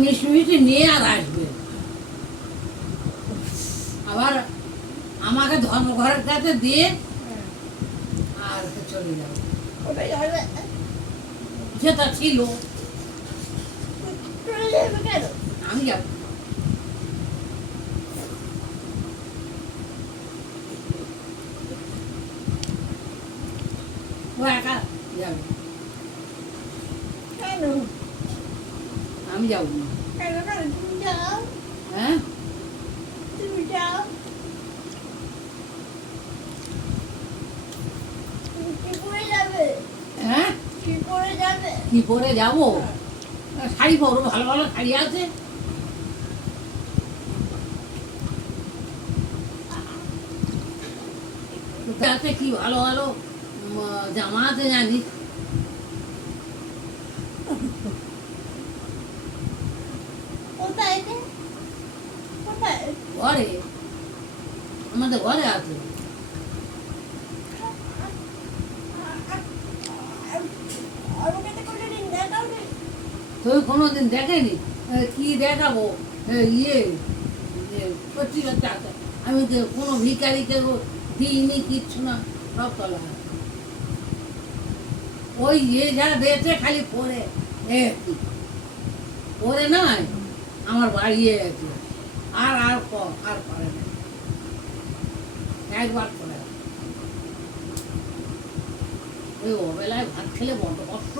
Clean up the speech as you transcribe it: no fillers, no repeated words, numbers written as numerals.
মিষ্টি মিষ্টি নিয়ে আর আসবে, আবার আমাকে ধর্মঘরের কাছে দিয়ে আর চলে যাবে। ওটাই হবে। যেটা ছিল চলে যাবে কেন? আমি যাবো। ও একা যাবে, কেন? আমি যাবো না। কেন কেন? তুমি যাও, হ্যাঁ, তুমি যাও। তুমি কি করে যাবে? হ্যাঁ, কি করে যাবে? কি পরে যাবো? শাড়ি পরো, ভালো ভালো শাড়ি আছে। আছে কি ভালো ভালো জামা আছে জানিস? কোথায় রে? কোথায়? ঘরে, আমাদের ঘরে আছে। আমাকে তো কোনোদিন দেখাও নি। তুই কোনোদিন দেখেনি? কি দেখাবো? ইয়ে পত্রিকাতে আছে। আমি তো কোনো ভিখারিকে দিইনি, কিচ্ছু না, সব তোলা আছে। ওই যে যা দিয়েছে খালি পরে পরে নয়, আমার বাড়িয়ে গেছে। আর আর আর করে না, একবার করে। ওই অবেলায় ভাত খেলে বড্ড কষ্ট।